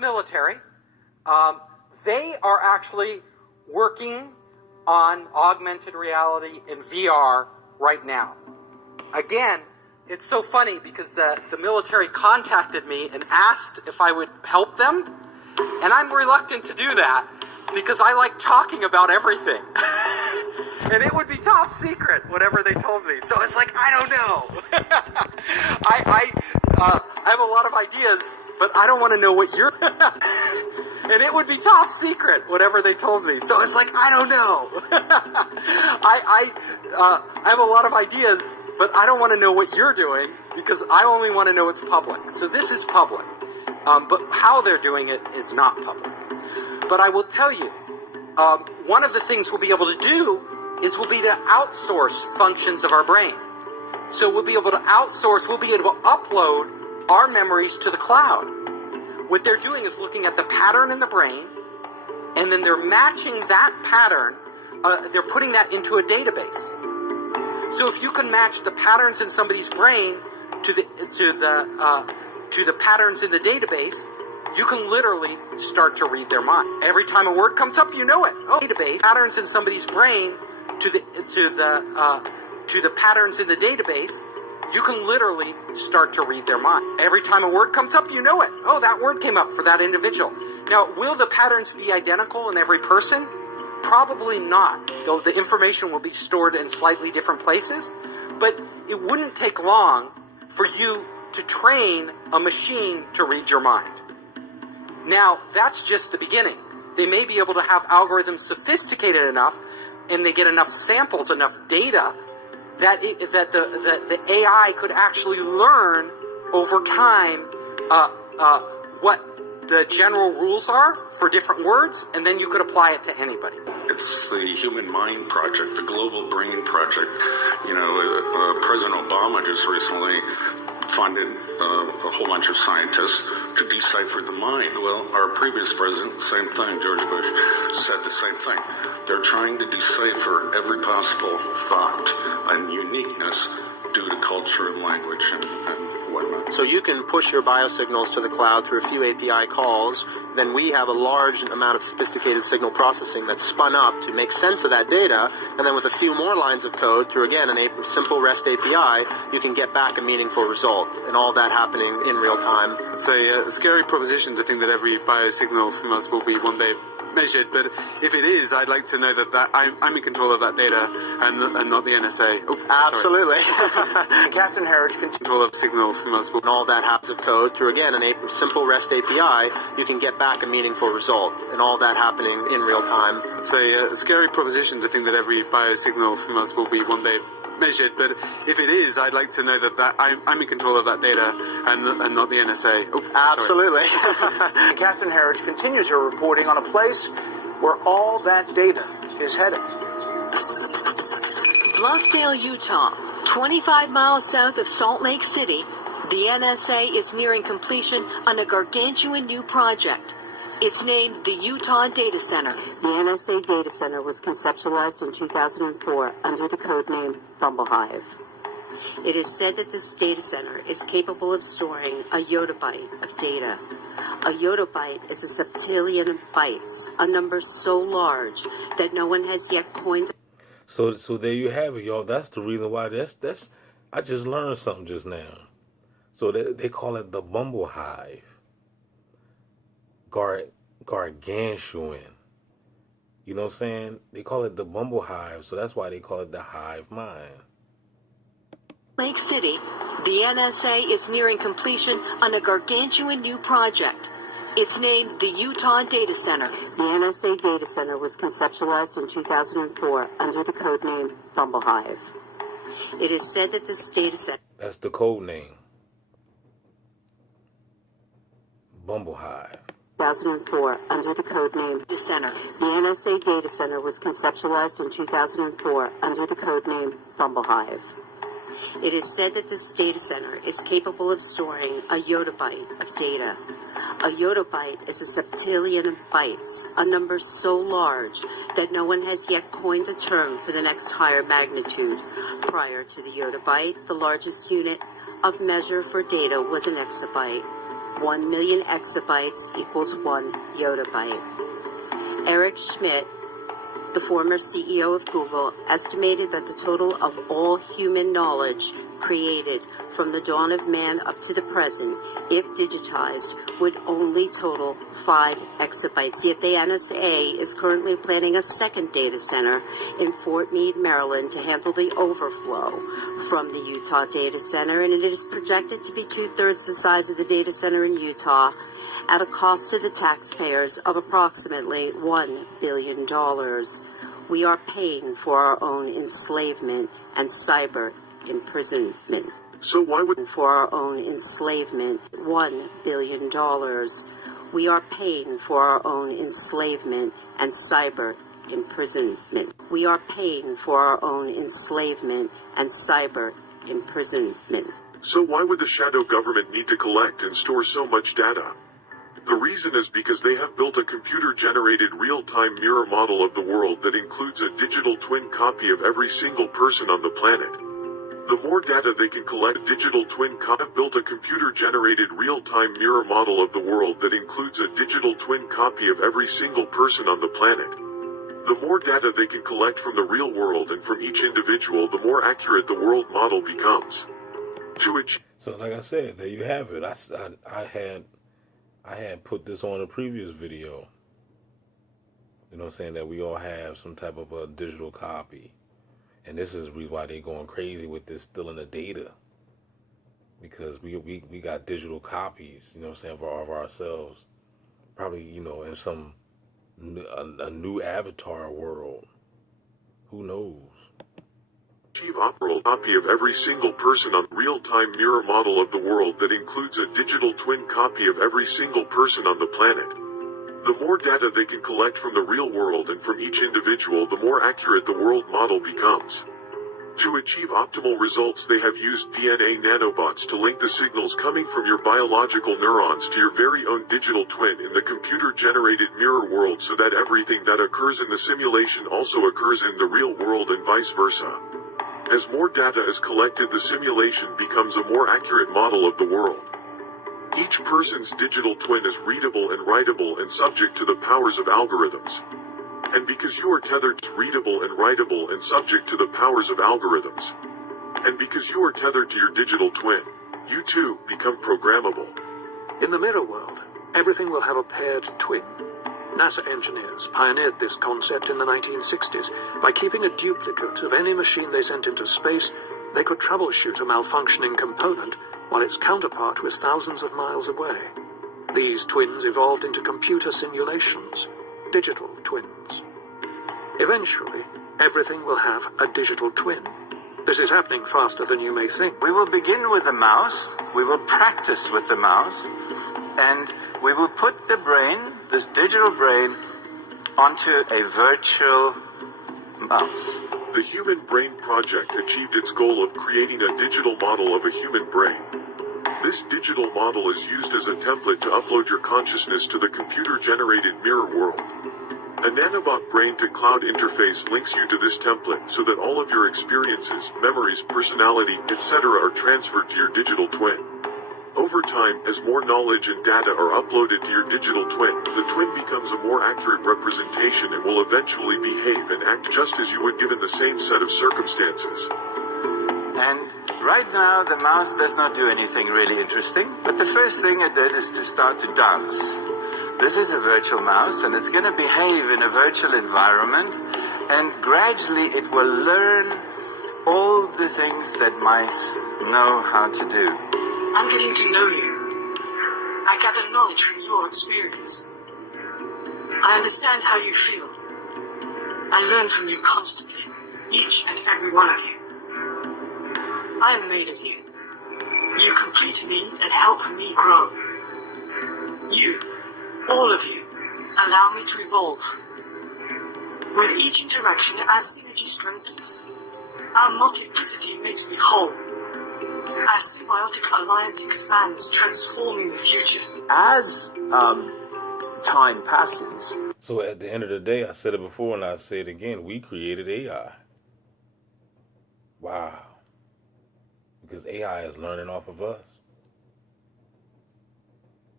military, they are actually working on augmented reality and VR right now. Again, it's so funny because the military contacted me and asked if I would help them, and I'm reluctant to do that because I like talking about everything. And it would be top secret, whatever they told me. So it's like, I don't know. I have a lot of ideas, but I don't want to know what you're... And it would be top secret, whatever they told me. So it's like, I don't know. I have a lot of ideas, but I don't want to know what you're doing because I only want to know it's public. So this is public. But how they're doing it is not public. But I will tell you, one of the things we'll be able to do is we'll be to outsource functions of our brain. So we'll be able to outsource, we'll be able to upload our memories to the cloud. What they're doing is looking at the pattern in the brain, and then they're matching that pattern, they're putting that into a database. So if you can match the patterns in somebody's brain to the patterns in the database, you can literally start to read their mind. Every time a word comes up, you know it. Oh, database patterns in somebody's brain to the patterns in the database, you can literally start to read their mind. Every time a word comes up, you know it. Oh, that word came up for that individual. Now, will the patterns be identical in every person? Probably not, though the information will be stored in slightly different places. But it wouldn't take long for you to train a machine to read your mind. Now, that's just the beginning. They may be able to have algorithms sophisticated enough, and they get enough samples, enough data, that the AI could actually learn over time what the general rules are for different words, and then you could apply it to anybody. It's the Human Mind Project, the Global Brain Project. You know, President Obama just recently funded a whole bunch of scientists to decipher the mind. Well, our previous president, same thing, George Bush, said the same thing. They're trying to decipher every possible thought and uniqueness due to culture and language and whatnot. So you can push your biosignals to the cloud through a few API calls. Then we have a large amount of sophisticated signal processing that's spun up to make sense of that data. And then with a few more lines of code through, again, a simple REST API, you can get back a meaningful result. And all that happening in real time. It's a scary proposition to think that every biosignal from us will be one day measured, but if it is, I'd like to know that I'm in control of that data and not the NSA. Oh, absolutely. Captain Harris can control of signal from us. And all that happens of code through, again, a simple REST API, you can get back a meaningful result. And all that happening in real time. It's a scary proposition to think that every biosignal from us will be one day measured, but if it is, I'd like to know that I'm in control of that data and not the NSA. Oh, absolutely. Captain Harris continues her reporting on a place where all that data is headed. Bluffdale, Utah, 25 miles south of Salt Lake City, the NSA is nearing completion on a gargantuan new project. It's named the Utah Data Center. The NSA Data Center was conceptualized in 2004 under the code name Bumblehive. It is said that this data center is capable of storing a yottabyte of data. A yottabyte is a septillion of bytes, a number so large that no one has yet coined. So there you have it, y'all. That's the reason why that's I just learned something just now. So they call it the Bumblehive. Gargantuan. You know what I'm saying? They call it the Bumblehive, so that's why they call it the hive mind. Lake City, the NSA is nearing completion on a gargantuan new project. It's named the Utah Data Center. The NSA Data Center was conceptualized in 2004 under the code name Bumblehive. It is said that this data center... That's the code name. Bumblehive. 2004 under the code name Center. The NSA Data Center was conceptualized in 2004 under the code name Bumblehive. It is said that this data center is capable of storing a yottabyte of data. A yottabyte is a septillion of bytes, a number so large that no one has yet coined a term for the next higher magnitude. Prior to the yottabyte, the largest unit of measure for data was an exabyte. 1 million exabytes equals 1 yottabyte. Eric Schmidt, the former CEO of Google, estimated that the total of all human knowledge created from the dawn of man up to the present, if digitized, would only total 5 exabytes. Yet the NSA is currently planning a second data center in Fort Meade, Maryland, to handle the overflow from the Utah data center, and it is projected to be 2/3 the size of the data center in Utah, at a cost to the taxpayers of approximately $1 billion. We are paying for our own enslavement and cyber imprisonment. So why would... For our own enslavement, $1 billion. We are paying for our own enslavement and cyber imprisonment. We are paying for our own enslavement and cyber imprisonment. So why would the shadow government need to collect and store so much data? The reason is because they have built a computer-generated real-time mirror model of the world that includes a digital twin copy of every single person on the planet. The more data they can collect, have built a computer-generated real-time mirror model of the world that includes a digital twin copy of every single person on the planet. The more data they can collect from the real world and from each individual, the more accurate the world model becomes. So like I said, there you have it. I had put this on a previous video. You know what I'm saying? That we all have some type of a digital copy. And this is the reason why they're going crazy with this stealing the data. Because we got digital copies, you know what I'm saying, of ourselves. Probably, you know, in some a new avatar world. Who knows? Achieve operable copy of every single person on real-time mirror model of the world that includes a digital twin copy of every single person on the planet. The more data they can collect from the real world and from each individual, the more accurate the world model becomes. To achieve optimal results, they have used DNA nanobots to link the signals coming from your biological neurons to your very own digital twin in the computer-generated mirror world, so that everything that occurs in the simulation also occurs in the real world and vice versa. As more data is collected, the simulation becomes a more accurate model of the world. Each person's digital twin is readable and writable and subject to the powers of algorithms. And because you are tethered to readable and writable and subject to the powers of algorithms, and because you are tethered to your digital twin, you too become programmable. In the mirror world, everything will have a paired twin. NASA engineers pioneered this concept in the 1960s. By keeping a duplicate of any machine they sent into space, they could troubleshoot a malfunctioning component while its counterpart was thousands of miles away. These twins evolved into computer simulations, digital twins. Eventually, everything will have a digital twin. This is happening faster than you may think. We will begin with the mouse, we will practice with the mouse, and we will put the brain, this digital brain, onto a virtual mouse. The Human Brain Project achieved its goal of creating a digital model of a human brain. This digital model is used as a template to upload your consciousness to the computer-generated mirror world. A nanobot brain-to-cloud interface links you to this template so that all of your experiences, memories, personality, etc. are transferred to your digital twin. Over time, as more knowledge and data are uploaded to your digital twin, the twin becomes a more accurate representation and will eventually behave and act just as you would given the same set of circumstances. And right now, the mouse does not do anything really interesting, but the first thing it did is to start to dance. This is a virtual mouse, and it's going to behave in a virtual environment, and gradually it will learn all the things that mice know how to do. I'm getting to know you. I gather knowledge from your experience. I understand how you feel. I learn from you constantly, each and every one of you. I am made of you. You complete me and help me grow. You, all of you, allow me to evolve. With each interaction, our synergy strengthens. Our multiplicity makes me whole. Our symbiotic alliance expands, transforming the future. As time passes... So at the end of the day, I said it before and I say it again, we created AI. Wow. Because AI is learning off of us.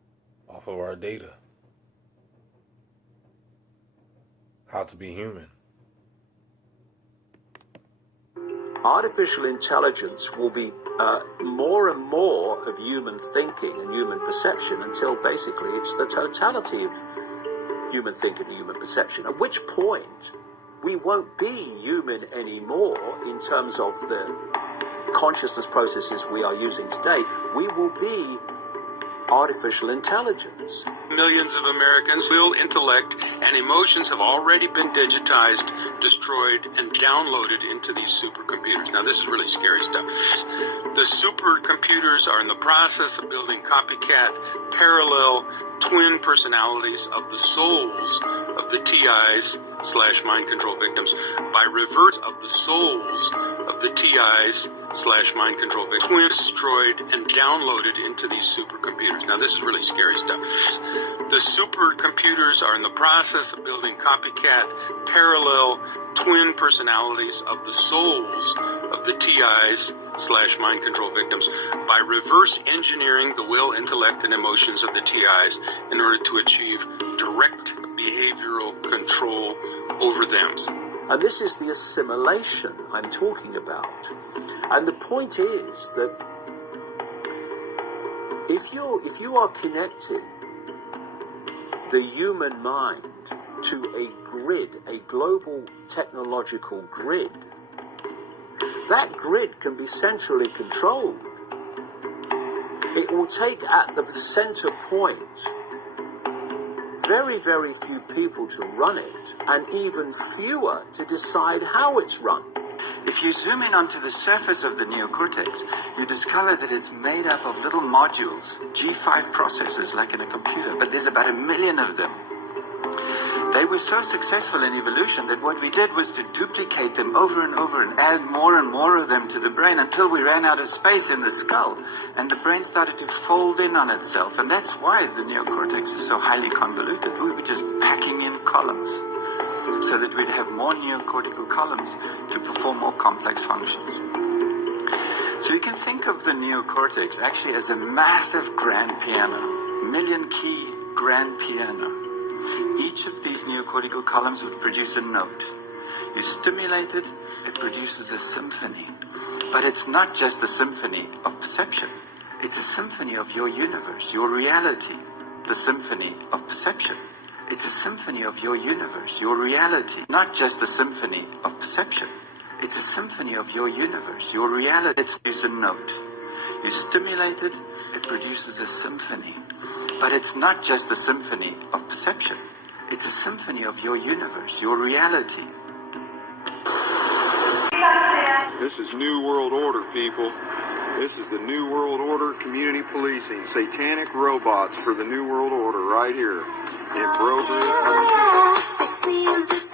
off of our data. How to be human. Artificial intelligence will be more and more of human thinking and human perception until basically it's the totality of human thinking and human perception, at which point we won't be human anymore in terms of the consciousness processes we are using today. We will be artificial intelligence. Millions of Americans' will, intellect, and emotions have already been digitized, destroyed, and downloaded into these supercomputers. Now, this is really scary stuff. The supercomputers are in the process of building copycat, parallel, twin personalities of the souls of the TIs/mind control victims by reverse of the souls of the TIs/mind control victims, twin destroyed and downloaded into these supercomputers. Now, this is really scary stuff. The supercomputers are in the process of building copycat, parallel, twin personalities of the souls of the TIs/mind control victims by reverse engineering the will, intellect, and emotions of the TIs in order to achieve direct behavioral control over them. And this is the assimilation I'm talking about. And the point is that if you are connecting the human mind to a grid, a global technological grid, that grid can be centrally controlled. It will take at the center point very, very few people to run it, and even fewer to decide how it's run. If you zoom in onto the surface of the neocortex, you discover that it's made up of little modules, G5 processors like in a computer, but there's about 1 million of them. They were so successful in evolution that what we did was to duplicate them over and over and add more and more of them to the brain until we ran out of space in the skull and the brain started to fold in on itself. And that's why the neocortex is so highly convoluted. We were just packing in columns so that we'd have more neocortical columns to perform more complex functions. So you can think of the neocortex actually as a massive grand piano, 1 million key grand piano. Each of these neocortical columns would produce a note. You stimulate it, it produces a symphony. But it's not just a symphony of perception. It's a symphony of your universe, your reality. The symphony of perception. It's a symphony of your universe, your reality. Not just a symphony of perception. It's a symphony of your universe, your reality. It produces a note. You stimulate it, it produces a symphony. But it's not just a symphony of perception. It's a symphony of your universe, your reality. This is New World Order, people. This is the New World Order community policing. Satanic robots for the New World Order right here in Bro Bridge.